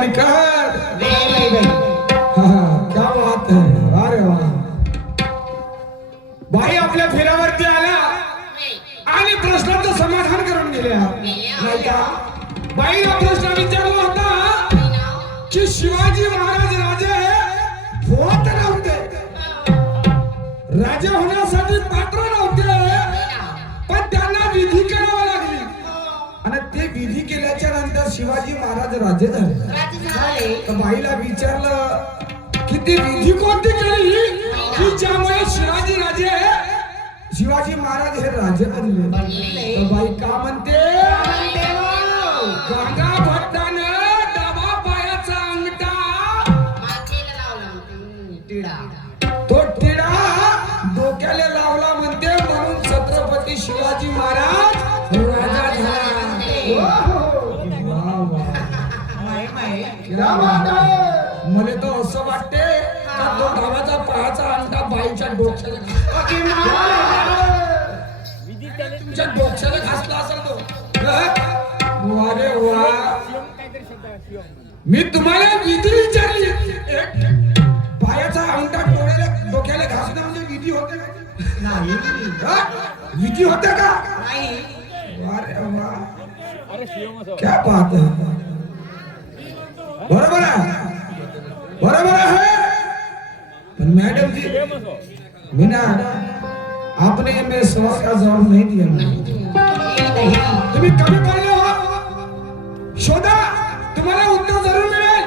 बनकर क्या बात है. अरे वा. बाई आपल्या फेऱ्यावरती आल्या आणि प्रश्नाचं समाधान करून गेल्या नाही का. बाईला प्रश्न विचारला होता की शिवाजी महाराज राजे होत नव्हते, राजे होण्यासाठी पात्र नव्हते, पण त्यांना विधी करावी लागली आणि ते विधी केल्याच्या नंतर शिवाजी महाराज राजे झाले. तर बाईला विचारलं की ती विधी कोणती केली की ज्यामुळे शिवाजी महाराज हे राजे बनले. तर बाई का म्हणते, गंगा भट्टानं डावा पायाचा अंगठा तो टिडा डोक्याला लावला म्हणते, म्हणून छत्रपती शिवाजी महाराज राजा झाला. मला तर असं वाटते का तो डावाचा पायाचा अंगठा बाईच्या डोक्याला तुमच्या डोक्याला घासला असेल तो. अरे वा. मी तुम्हाला विधी विचारली, पायाचा अंगठा डोक्याला घासणं म्हणजे विधी होते का नाही? विधी होते का नाही? अरे वा, क्या बात है. बरोबर आहे, बरोबर आहे. पण मैडम जी मीना आपने मेरे सवाल का जवाब नहीं दिया. तुम्ही कमी बोलले हो. शोधा, तुम्हाला उत्तर जरूर मिळेल.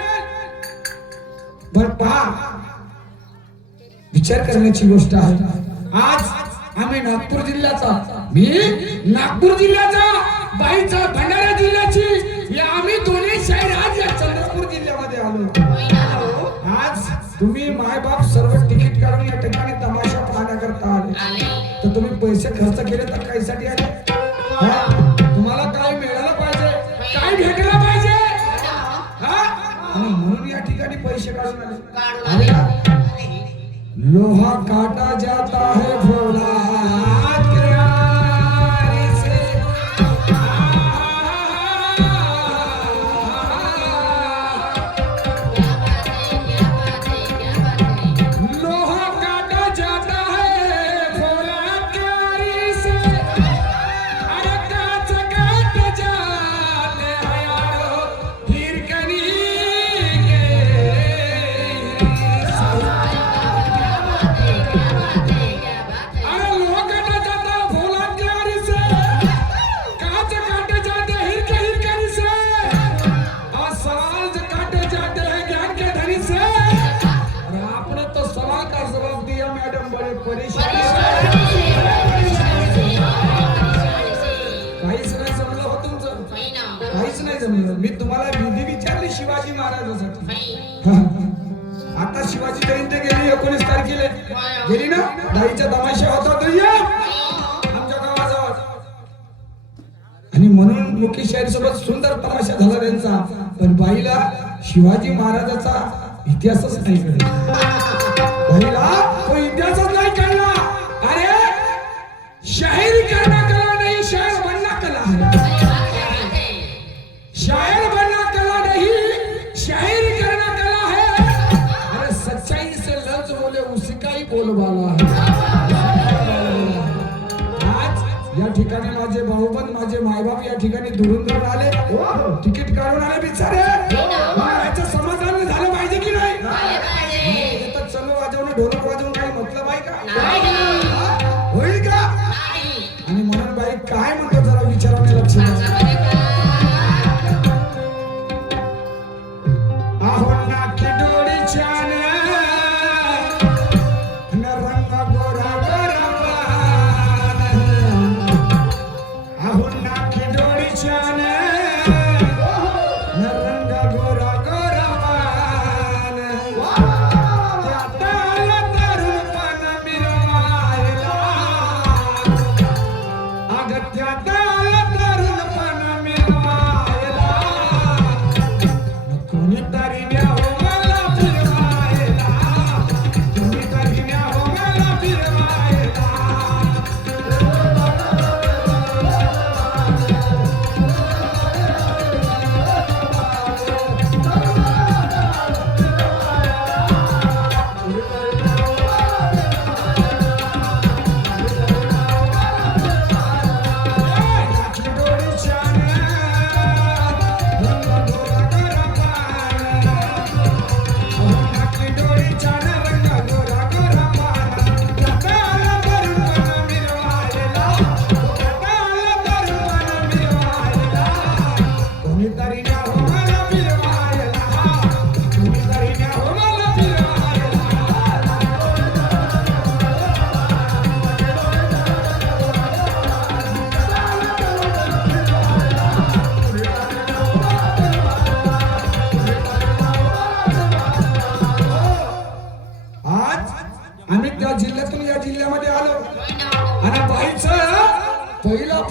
बर पहा, विचार करण्याची गोष्ट आहे. आज आम्ही नागपूर जिल्ह्याचा, मी नागपूर जिल्ह्याचा, बाईचा भंडारा जिल्ह्याची, या आम्ही दोन्ही शहर आज या चंद्रपूर जिल्ह्यामध्ये आलो. आज तुम्ही मायबाप सर्व तिकीट काढून या ठिकाणी तमाशा पाहण्याकरता आले. तर तुम्ही पैसे खर्च केले तर काहीसाठी आले? तुम्हाला काय मिळालं पाहिजे, काय भेटलं पाहिजे, म्हणून या ठिकाणी पैसे काढून आले. लोहा काटा जाता है भोला मी तुम्हाला विधी विचारली शिवाजी महाराजांसाठी. आता शिवाजी जयंती गेली 19 तारखेला गेली ना, दाईचा तमाशा होता आमच्या गावाजवळ, आणि म्हणून मुख्य शाहीर सोबत सुंदर तमाशा झाला त्यांचा. पण बाईला शिवाजी महाराजाचा इतिहासच नाही कळला. बाईला तो इतिहासच नाही कळला. अरे शाहीर करना कला नाही, शायर बनना कला है. शायर बनना कला नहीं, शायरी करना कला है. अरे सच्चाई से लफ्ज बोले उसी का ही बोलबाला है. आज या ठिकाणी माझे भाऊबंद, माझे मायबाप या ठिकाणी दुरून दुरून आले, तिकीट काढून आले बिचारे. याचं समाधान झालं पाहिजे की नाही? चलो वाजवणं, ढोलक वाजवून काही मतलब आहे का? होईल का? आणि म्हणून बाई काय म्हणतो जरा विचाराने लक्ष द्या.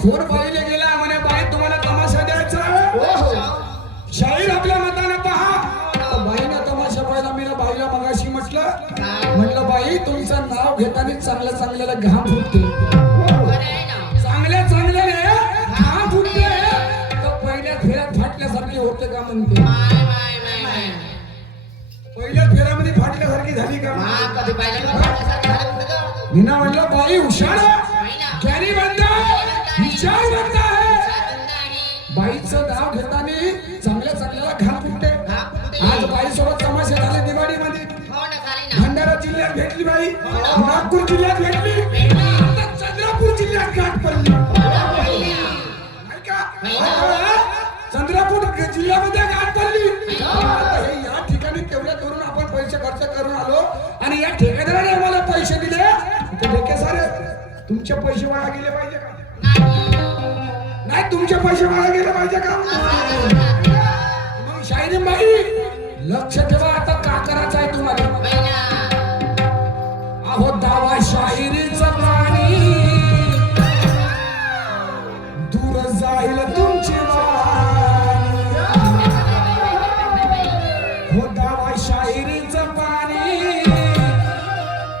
थोर बाईला गेला म्हणे बाई तुम्हाला तमाशा द्यायचा आहे? शाहीर आपल्या मताने पहा. बाईनं तमाशा पाहिला. मी बाईला मगाशी म्हटलं बाई तुमचं नाव घेताना चांगल्या चांगल्याला घाम फुटते. चांगल्या चांगल्याने घाम फुटते तर पहिल्या फेऱ्यात फाटल्यासारखी होते का म्हणते. पहिल्या फेऱ्यामध्ये फाटल्यासारखी झाली का? मी म्हटलं बाई हुशार ज्ञानी बनता विचार बनता है. बाईचं नाव घेताना चांगल्या चांगल्याला घाम फुटते. आज बाई सोबत तमाशे झाले दिवाळीमध्ये. भंडारा जिल्ह्यात भेटली बाई, नागपूर जिल्ह्यात भेटली, चंद्रपूर जिल्ह्यात गाठ पडली. चंद्रपूर जिल्ह्यामध्ये गाठ पडली. या ठिकाणी तेवढ्या करून आपण पैसे खर्च करून आलो आणि या ठेकेदाराने आम्हाला पैसे दिले. ठेके सारे तुमचे पैसे वाया गेले पाहिजे का? नाही तुमचे पैसे वाया गेले पाहिजे का? मग शाहिरी बाई लक्ष ठेवा. आता का करायचं आहे तुम्हाला? अहो दावा शाहिरीचं पाणी दूर जाईल तुमची वाणी. हो दावा शाहिरीचं पाणी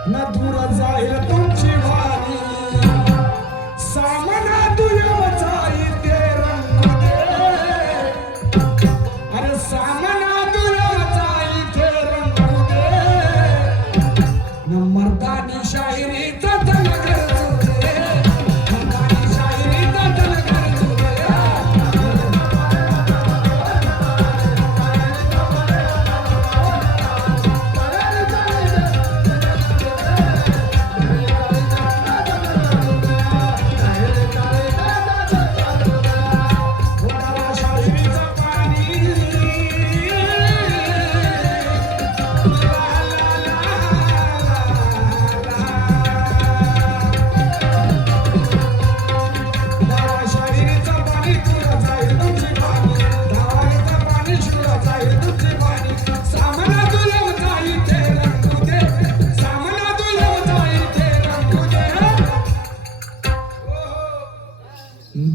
न दूर जाईल तुमची वाणी. सामना तुझ्या जाई ते रंग दे. अरे सामना तुझ्या जाई ते रंग दे. न मर्दानी शाहिरीचा धन करतो दे. मर्दानी शाहिरीचा धन करतो दे.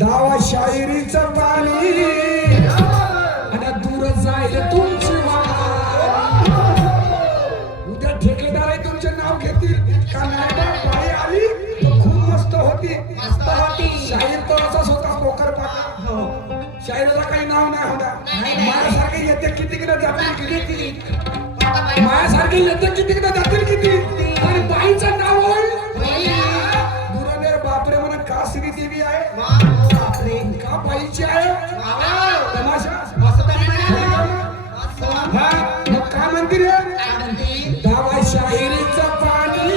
दावा शाहिरीचं पाणी आणि दूर जाईल तुमची वाणी. उद्या ठेकेदार तुमचे नाव घेतील का नाही? बाई आली तर खूप मस्त होती. शाहीर तो असाच होता पोकर पाका. शाहिराला काही नाव नाही होता. माझ्यासारखे येते कितीकडे जातील किती. माझ्यासारखे येते कितीकडे जातील किती. आणि बाईचं नाव होईल दुराने बापरे म्हणा का श्री देवी आहे का बाईची आहे. तमाशा मग काय म्हणते रे? दावा शाहिरीचं पाणी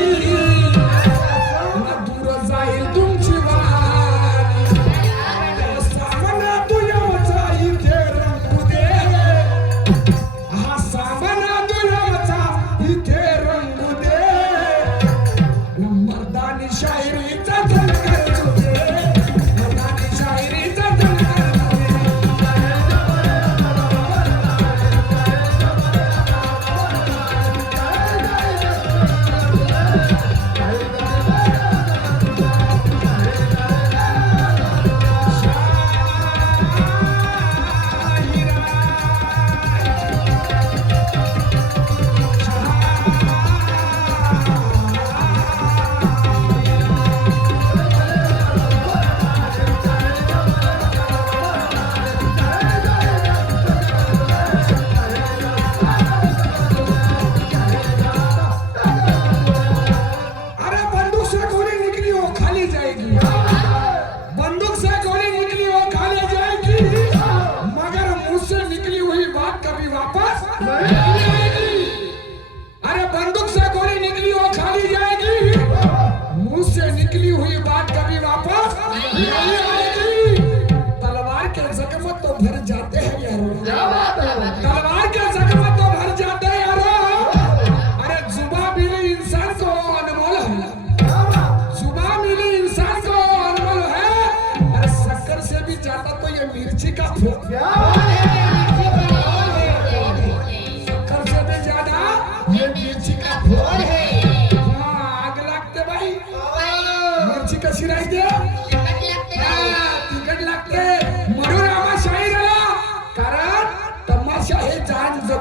दूर जाईल तुमची वाणी. सामना तुझ्या जाई ते रंगू दे. हा सामना तुझ्या जाई ते रंगू दे. मर्दानी शाहिरीचा धन करतो दे. मर्दानी शाहिरीचा धन करतो दे.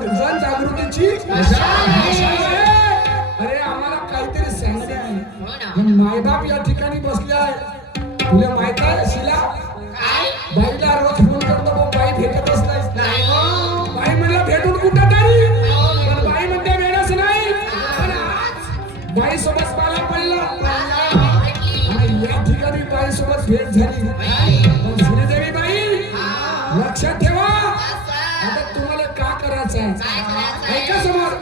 जनजागृतीची अरे आम्हाला काहीतरी सांगणे आहे. मायबाप या ठिकाणी बसले आहे. तुला माहित आहे शिला बाईला रोज फोन करतो पण बाई भेटतच नाही. बाई म्हणला भेटून कुठं तरी पण बाई म्हणते वेळच नाही. बाई सोबत मला पडला आणि या ठिकाणी बाई सोबत भेट झाली. पण श्रीदेवी बाई लक्षात ठेवा आता तुम्हाला का करायचं आहे ऐका समोर.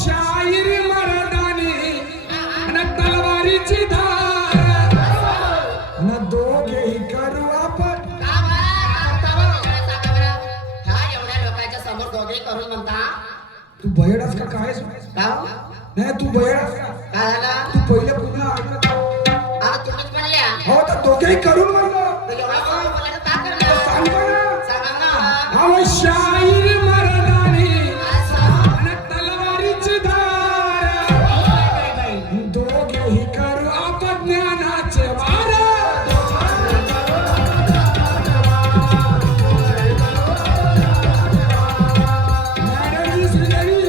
शाही करून म्हणता तू बयडास का काय का नाही तू बयडास का काय झालं तू पहिले पूर्ण ऐकत आता तुम्हीच म्हणल्या हो तर दोघेही करून म्हणलं तर एवढा करून बोलायचं का करणार सांगा ना सांगा ना अहो शाहीर मर्दानी असं आणि तलवारीची धार दोघेही करू आपण ज्ञानाचे वार मॅडम जी श्रीदेवी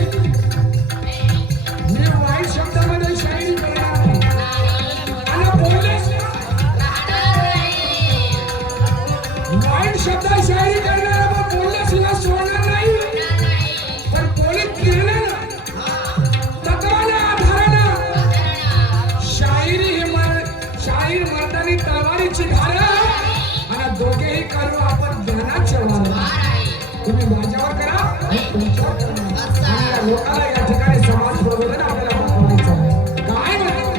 मी वाईट शब्दामध्ये शायरी करणार नाही. आणि बोललेच वाईट शब्दात शायरी करणारा मग बोललेच ना सोडणार नाही पण बोलीत निर्णय तत्वाने आधारानं शाहीर मर्दानी तलवारीची धार आणि दोघेही करू आपण ज्ञानाचे वार तुम्ही माझ्यावर करा मी तुमच्यावर करणार. आणि या लोकांना या ठिकाणी समाज प्रबोधन आपल्याला बनवायचं आहे. काय म्हणतो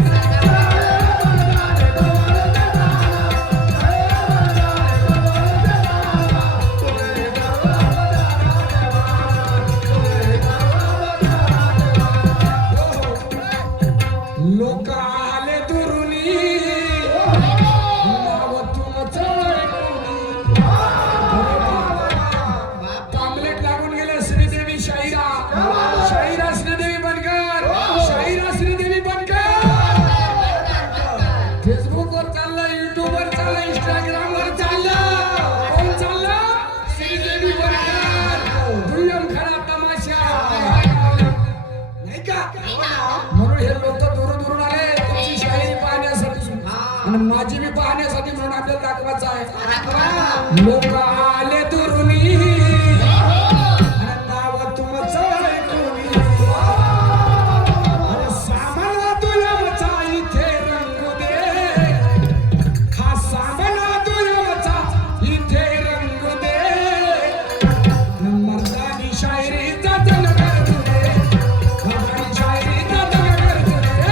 लोक आले दुरुनी नाव तुमचं ऐकूनी. पामलेट लागून गेले श्रीदेवी शाहिरा श्रीदेवी बनकर श्रीदेवी बनकर फेसबुकवर चाललं युट्यूबवर चाललं इंस्टाग्रामवर चाललं कोण चाललं श्रीदेवी बनकर दुय्यम खरा तमाशा नाही का म्हणून हे लोक दूरून आले तुमची शायरी पाहण्यासाठी आणि माझी बी पाहण्यासाठी म्हणून आपल्याला दाखवायचं आहे लोक आले दुरुनी आणि नाव तुमचं ऐकूनी. अरे सामना तुझ्याचा इथे रंग दे हा सामना तुझ्याचा इथे रंग दे मर्दानी शायरीचा जन करू दे मर्दानी शायरीचा जन करू दे.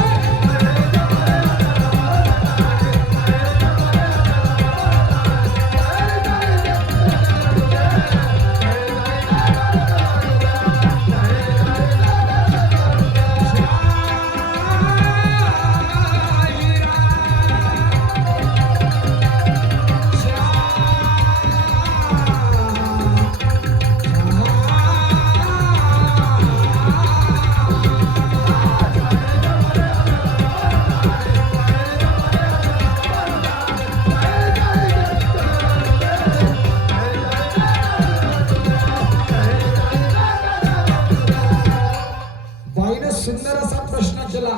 बाईनं सुंदर असा प्रश्न केला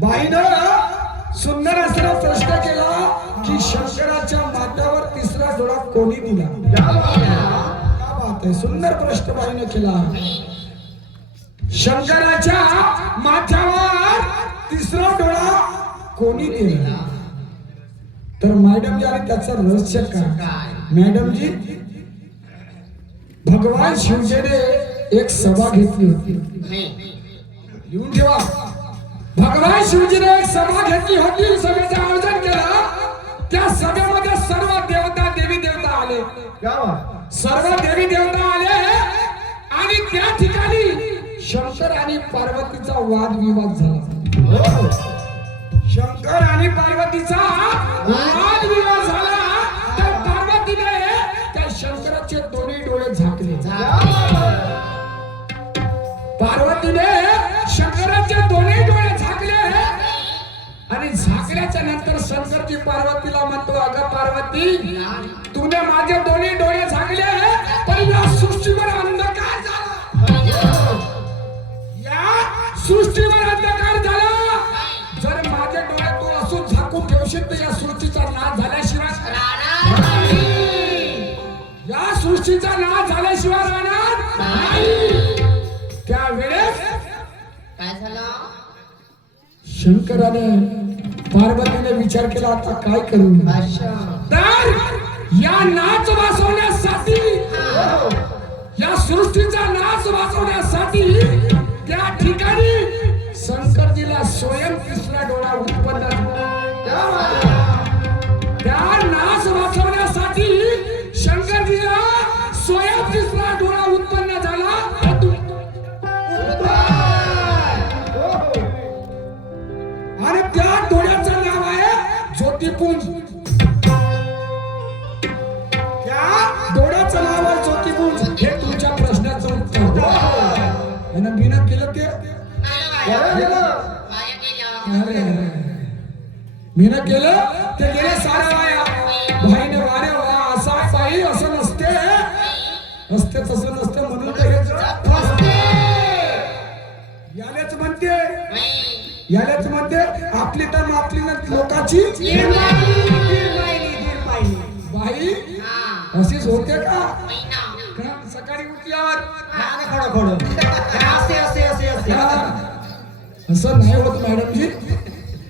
बाईनं सुंदर असा प्रश्न केला की शंकराच्या माथ्यावर तिसरा डोळा कोणी दिला. क्या बात आहे सुंदर प्रश्न बाईनं केला. शंकराच्या माथ्यावर तिसरा डोळा कोणी दिला. तर मॅडम जी आणि त्याचं रहस्य काय मॅडम जी भगवान शिवजीने एक सभा घेतली होती लिहून ठेवा भगवान शिवजीने एक सभा घेतली होती सभेचं आयोजन केलं त्या सभेमध्ये सर्व देवता देवी देवता आले सर्व देवी देवता आले आणि त्या ठिकाणी शंकर आणि पार्वतीचा वादविवाद झाला. शंकर आणि पार्वतीचा वादविवाद झाला तर पार्वतीने त्या शंकराचे दोन्ही डोळे झाकले. पार्वतीने शंकराचे दोन्ही डोळे झाकले आणि झाकल्याच्या नंतर शंकरजी पार्वतीला म्हणतो अगं पार्वती तुने माझे दोन्ही डोळे झाकले पण या सृष्टीवर अंधकार झाला या सृष्टीवर अंधकार झाला. जर माझे डोळे तू असून झाकून ठेवशील तर या सृष्टीचा नाश झाल्याशिवाय या सृष्टीचा नाश झाल्याशिवाय राहणार नाही. त्यावेळेस काय झालं शंकराने पार्वतीने विचार केला आता काय करू तर या नाच वाचवण्यासाठी या सृष्टीचा नाच वाचवण्यासाठी त्या ठिकाणी शंकरजीला स्वयं तिसरा डोळा उत्पन्न झाला. त्या नाच वाचवण्यासाठी शंकरजीला स्वयं तिसरा डोळा उत्पन्न झाला. माया गेलं. अरे मी न केलं ते गेले साऱ्या वाया. भाईने वारे वा असा बाई असं नसते, असते तसं नसते म्हणून तर हे जग असते. यालेच म्हणते, बाई, यालेच म्हणते आपली तर आपली ना लोकांची बाई हा, अशीच होते का? बाई ना. का सकाळी उठल्यावर असते. असं नाही होत मॅडमजी.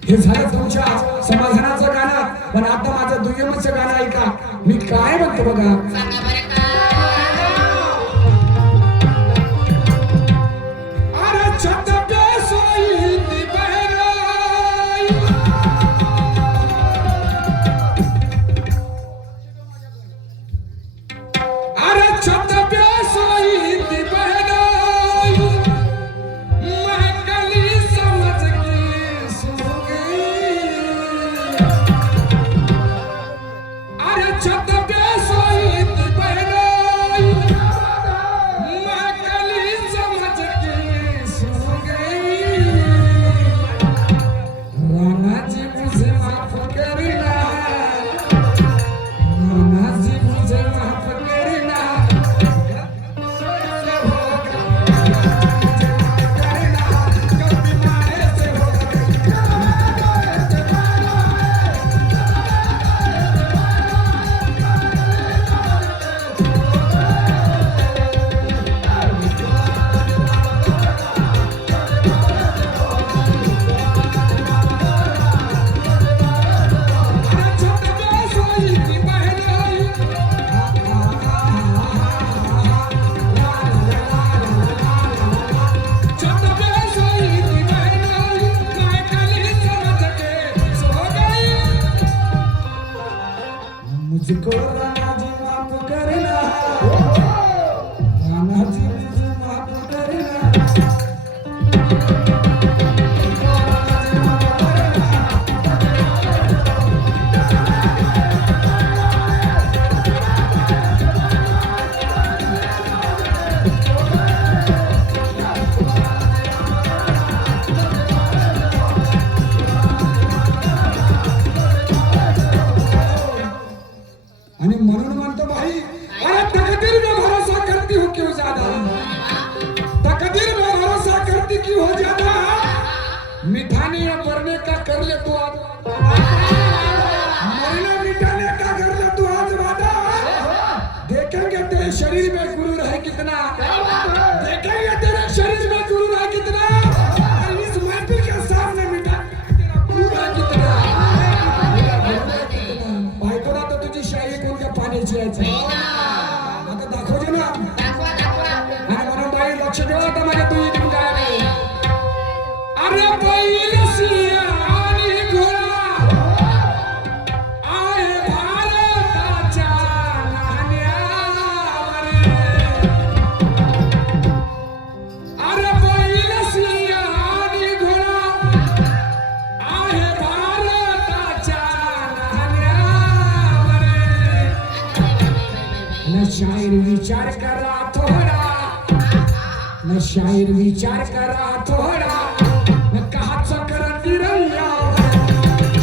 हे झालं तुमच्या समाधानाचं गाणं, पण आता माझं दुय्यमचं गाणं ऐका. मी काय म्हणतो बघा. सांगा बरं का. अरे छत पे सोई थी बहराई, अरे छत पे सोई थी बहराई, मैं गली समझ के सो गई। अरे छत पे सोई थी बहराई, मैं गली समझ के सो गई। राना जी मुझे माफ करना, राना जी मुझे माफ करना, से होगा, करना, कभी मारे से मुझको राना जी माफ करना, राना जी मुझे माफ करना। आणि म्हणून म्हणतो भाई, अरे तकदीर में भरोसा करती हो क्यों ज्यादा, तकदीर में भरोसा करती क्यों हो ज्यादा, मिठाने या मरने का कर ले तू आज, मरने मिटाने का कर ले तू आज वादा। देखेंगे तेरे शरीर में गुरूर है कितना, देखेंगे तेरे शरीर में गुरूर है कितना, और इस महफिल के सामने मिटा तेरा गुरूर है कितना। बायकोला तर तुझी शाही कोणत्या पाण्याची यायची आता दाखवते ना. दाखवा, दाखवा. आणि म्हणून बाई लक्ष ठेवा आता माझ्या तू इथे काय. अरे बैल सिंह आणि घोडा आहे भारताच्या नाण्यावर. अरे बैल सिंह आणि घोडा आहे भारताच्या नाण्यावर. न शायर विचार करा थोडा, न शायर विचार करा थोडा, न कहाचा करा तिरंग्यावर.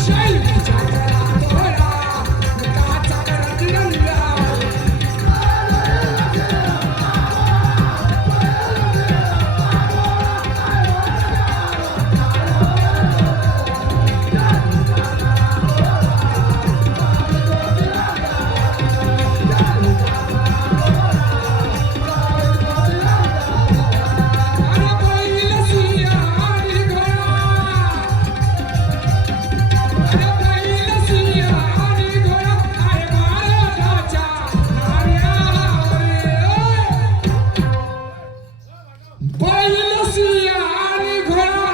शायर विचार करा थोडा, न कहाचा करा तिरंग्यावर. अरे बैल सिंह आणि घोडा, अरे बैल सिंह आणि घोडा आहे भारताच्या नाण्यावर. बैल सिंह आणि घोडा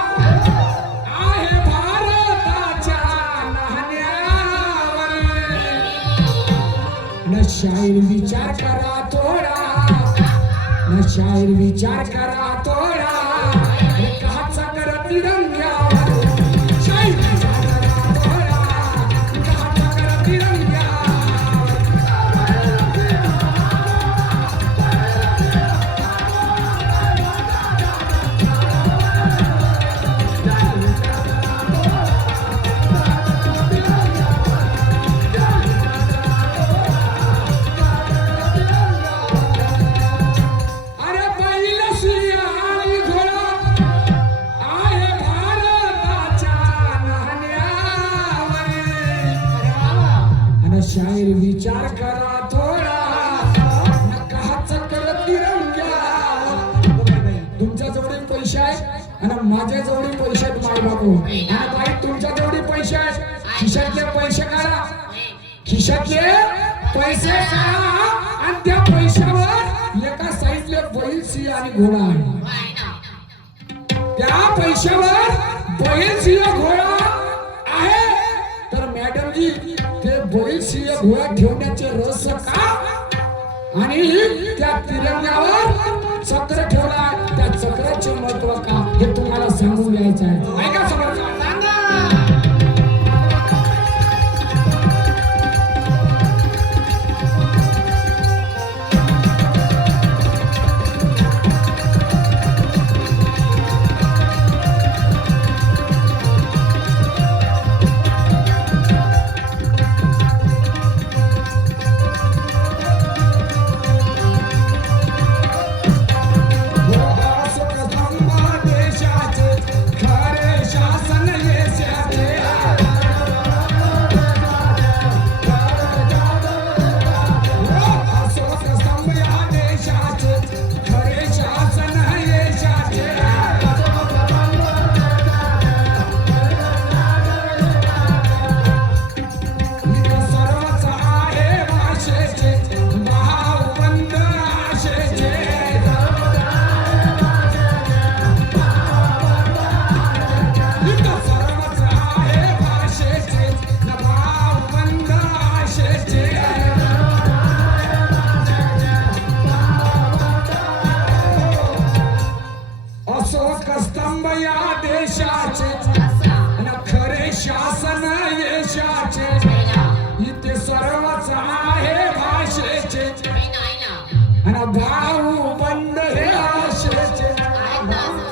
आहे भारताच्या नाण्यावर. न शायर विचार करा थोडा, न शायर विचार करा थोडा, अरे कहाचा करा तिरंग्यावर. शायर विचार करा थोडा, कहाचा करा तिरंग्यावर. आणि माझ्या जेवढे पैसे आहेत माय बापू आणि बाई तुमच्या जेवढे पैसे आहेत खिशातले पैसे काढा खिशातले पैसे काढा आणि त्या पैशावर एका साईडले बैल सिंह आणि घोडा आहे त्या पैशावर बैल सिंह घोडा आहे तर मॅडम जी ते बैल सिंह घोडा ठेवण्याचे रहस्य का आणि त्या तिरंग्यावर चक्र ठेवला त्या चक्राचे महत्व का हे तुम्हाला सांगून द्यायचं आहे ऐका समोर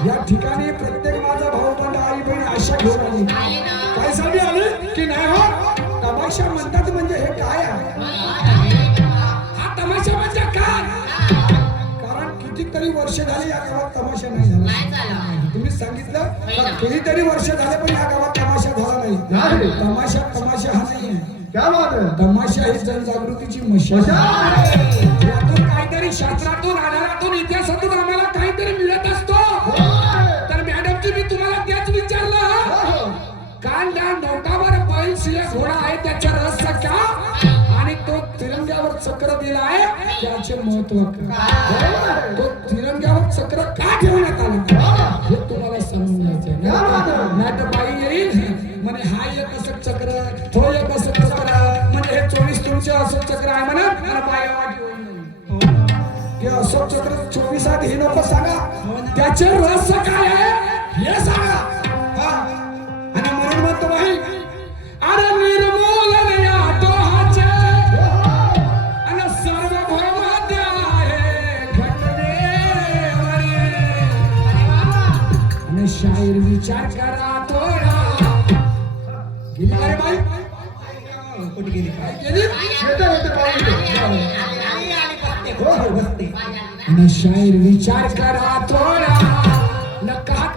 या ठिकाणी प्रत्येक माझा भाऊ बंद आई बहीण आशा घेऊन आली काय साठी आली की नाही हो तमाशा म्हणतात म्हणजे हे काय आहे हा तमाशा म्हणजे काय कारण कितीतरी वर्ष झाली या गावात तमाशा नाही झाला तुम्ही सांगितलं कितीतरी वर्ष झाले पण या गावात तमाशा झाला नाही तमाशा हा नाही क्या बात है तमाशा ही जनजागृतीची मशाल यातून काहीतरी शास्त्रातून आधारातून इतिहासातून आम्हाला काहीतरी मिळत असतो तर मॅडमची मी तुम्हाला तेच विचारलं कारण त्या नोटावर बैल सिंह घोडा आहे त्याच्या रहस्य का आणि तो तिरंग्यावर चक्र दिला आहे त्याचे महत्व काय तो तिरंग्यावर चक्र का ठेवण्यात आला हे तुम्हाला समजून घ्यायचं नाहीतर बाई येईल म्हणे हा एक असं चक्र तो एक असं चक्र म्हणजे हे 24 तुमचे अशोक चक्र आहे म्हणत आणि बाई ते अशोक चक्र 24 आहेत हे नको सांगा त्याचे रहस्य काय आहे हे सांगा आणि म्हणून म्हणतो बाई अरे निर्मूलन या दोहाचे आणि सार्वभौमत्व आहे घटनेवर आणि शाहीर विचार करा थोडा गेली अरे बाई कुठे गेली काय गेली आणि शाहीर विचार करा थोडा नका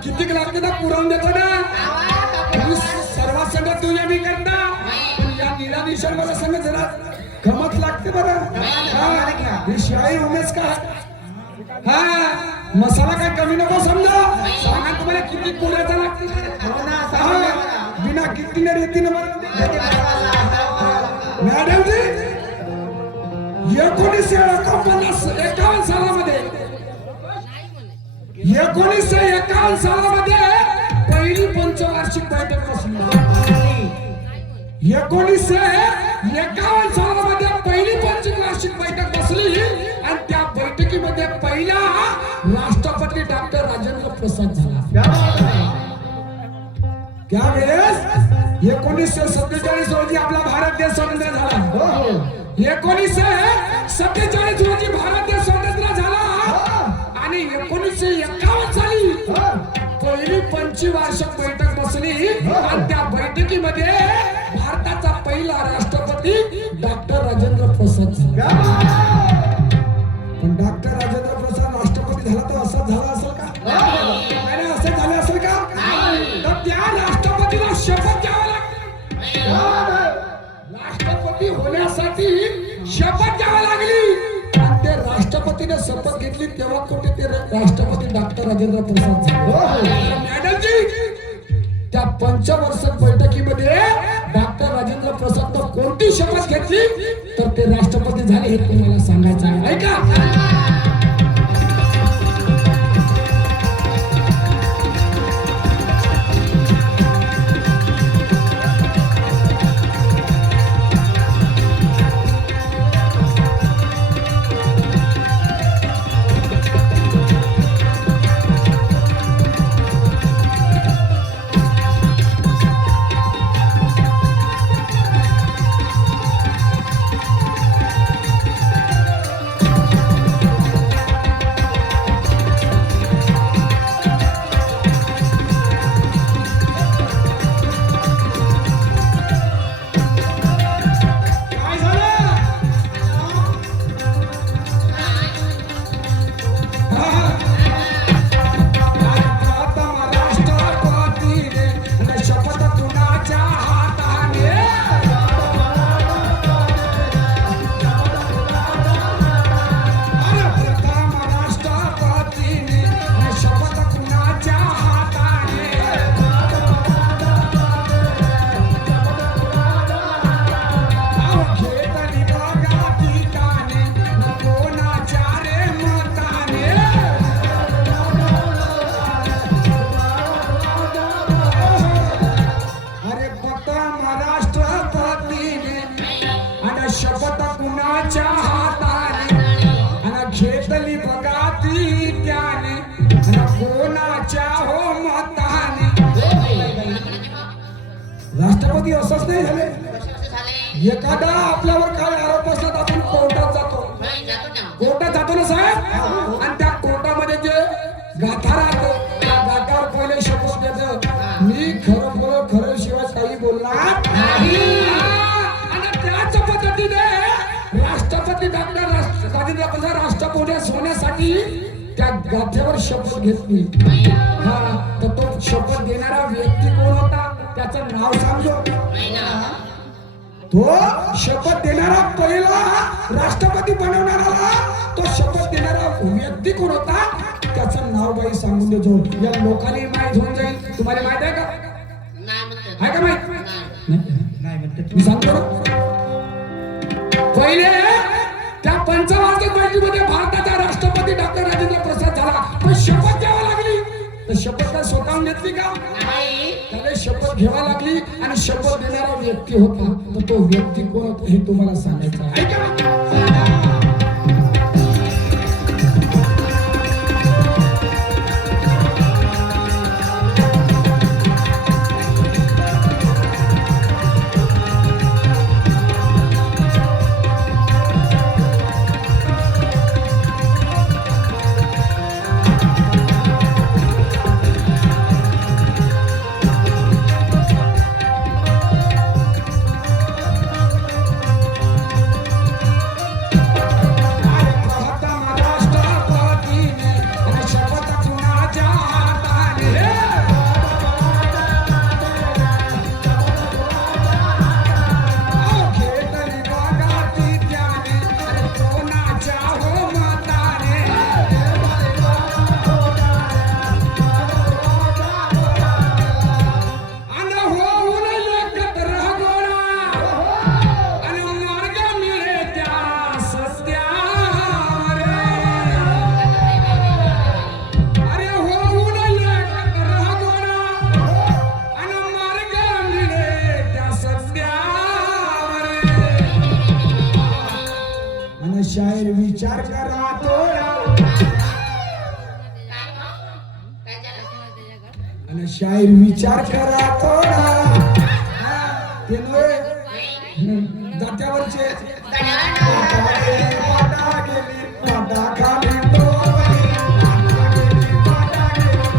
किती लागते ना पुरवून देतो ना सर्वात संघ तुझ्या मी करता पण या निरादिशन मला संघ जरा गमत लागते बरं ही शाहीर उमेश का हा मसाला काय कमी नको समजा सांगा तुम्हाला किती पुऱ्याचा लागते बिना किती रीतीने मॅडमजी 1951 सालामध्ये 1951 सालामध्ये पहिली पंचवार्षिक बैठक बसली. 1951 सालामध्ये पहिली पंचवार्षिक बैठक बसली आणि त्या बैठकीमध्ये पहिला राष्ट्रपती डॉक्टर राजेंद्र प्रसाद झाला. त्यावेळेस 1947 रोजी आपला भारत देश स्वतंत्र झाला. 1947 रोजी भारत देश स्वतंत्र झाला आणि 1951 साली पहिली पंचवार्षिक बैठक बसली आणि त्या बैठकीमध्ये भारताचा पहिला राष्ट्रपती डॉक्टर राजेंद्र प्रसाद झाला. पण डॉक्टर राजेंद्र प्रसाद राष्ट्रपती झाला तर असं झाला असेल का? नाही असं झालं असेल का? तर त्या राष्ट्रपतीला शपथ घ्यावी लागली. राष्ट्रपती होण्यासाठी शपथ घ्यावी लागली आणि ते राष्ट्रपतीने शपथ घेतली तेव्हा कुठे ते राष्ट्रपती डॉक्टर राजेंद्र प्रसाद झाले. मॅडमजी त्या पंचवार्षिक बैठकीमध्ये डॉक्टर राजेंद्र प्रसाद कोणती शपथ घेतली तर ते राष्ट्रपती झाले हे तुम्हाला सांगायचं आहे. ऐका. शपथ कुणाच्या हाताने आणि घेतली बघा ती त्याने आणि कोणाच्या हो मताने. राष्ट्रपती असंच नाही झाले. एखादा आपल्यावर काय आरोप असतात आपण कोर्टात जातो. कोर्टात जातो ना साहेब आणि त्या कोर्टामध्ये जे गाथा राहतो त्या गाथ्यावर पहिले शपथ देतो मी खरं बोल खरं शिवाय काही बोलणार नाही. राष्ट्रपती डॉक्टर राजेंद्र प्रसाद राष्ट्रपती होण्यासाठी त्या गाथ्यावर शपथ घेतली. हा तर तो शपथ देणारा व्यक्ती कोण होता त्याचं नाव सांगतो. तो शपथ देणारा पहिला राष्ट्रपती बनवणारा तो शपथ देणारा व्यक्ती कोण होता त्याचं नाव बाई सांगून देतो. या लोकांनी माहित होऊन जाईल. तुम्हाला माहित आहे का? आहे का माहित? नाही मी सांगतो ना. पहिले त्या पंचवार्षिक बैठकीमध्ये भारताचा राष्ट्रपती डॉक्टर राजेंद्र प्रसाद झाला. पण शपथ घ्यावी लागली तर शपथ काय स्वतःहून घेतली का? त्याला शपथ घ्यावी लागली आणि शपथ देणारा व्यक्ती होता. तर तो व्यक्ती कोण होता हे तुम्हाला सांगायचं आहे. शायर विचार करा थोडा आणि शायर विचार करा थोडा ते नव्हे जात्यावरचे पाटा गेली पाटा खाली टोपली, पाटा गेली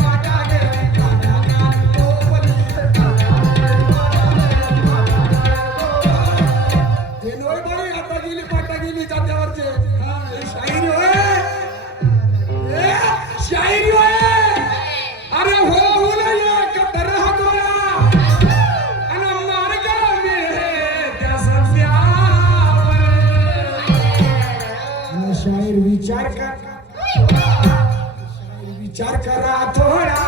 पाटा गेली पाटा खाली टोपली, ते नव्हे बाई आता गेली पाटा गेली जात्यावरचे शायरी होय शायरी होय अरे हो ना कतर गोळा आणि मार्गा मिळे त्या सत्यावर शायर विचार कर शायर विचार करा थोडा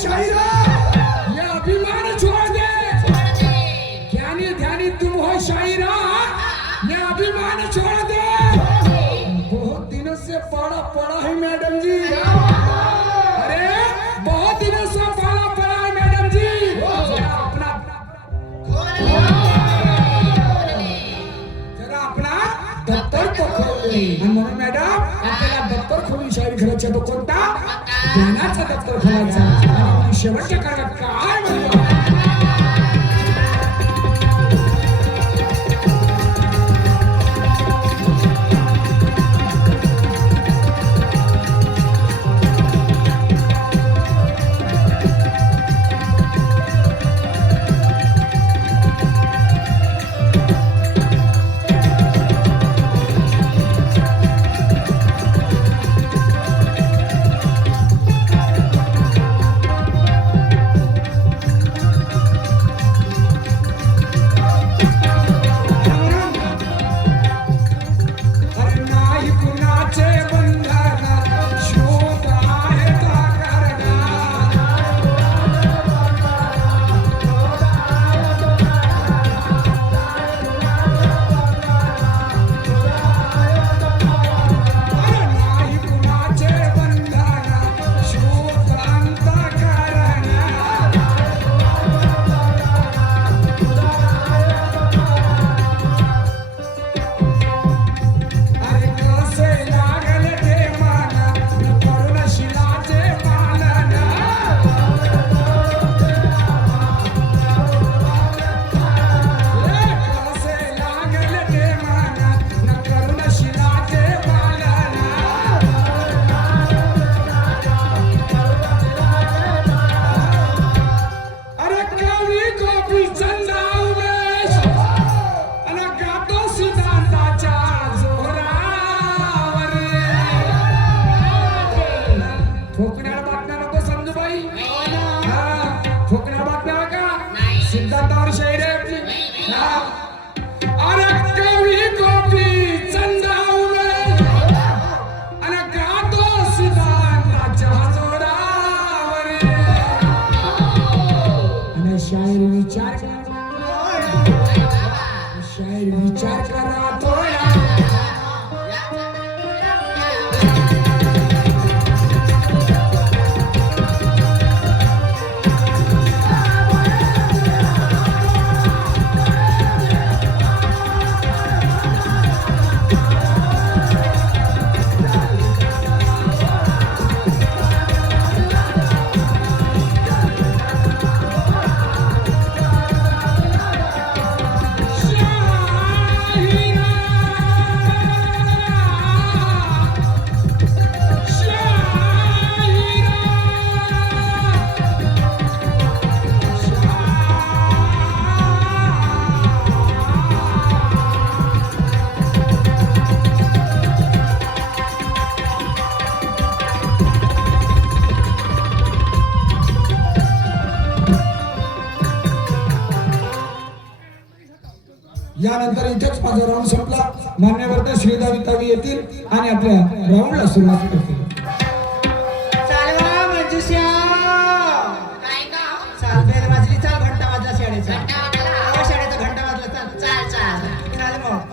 शायरा ये अभिमान छोड़ दे ज्ञानी ध्यानी तुम हो शायरा ये अभिमान छोड़ दे बहुत दिनों से पढ़ा है मैडम जी अरे बहुत दिनों से पढ़ा है मैडम जी जरा अपना दफ्तर तो खोल म्हणून मॅडम आपल्याला दफ्तर खोलून शायरी करायची तो कोणता ज्ञानाचा दफ्तर खोलायचा शेवटच्या काळात काय म्हणतो सिद्धांतावर शायरी आहे आपली अरे कवी गोपी चंदावले आणि गातो सिद्धांताच्या जोरावर आणि शायर विचार करा थोडा यानंतर इथेच माझा राऊंड संपला. मान्यवर श्रीदावी तावी येतील आणि आपल्या राऊंडला सुरुवात करतील. चालवा मंजुष्या काय का चाल बेल वाजली चाल घंटा वाजला शाळेचा घंटा वाजला. शाळेचा घंटा वाजला चाल चाल चाल चाल मग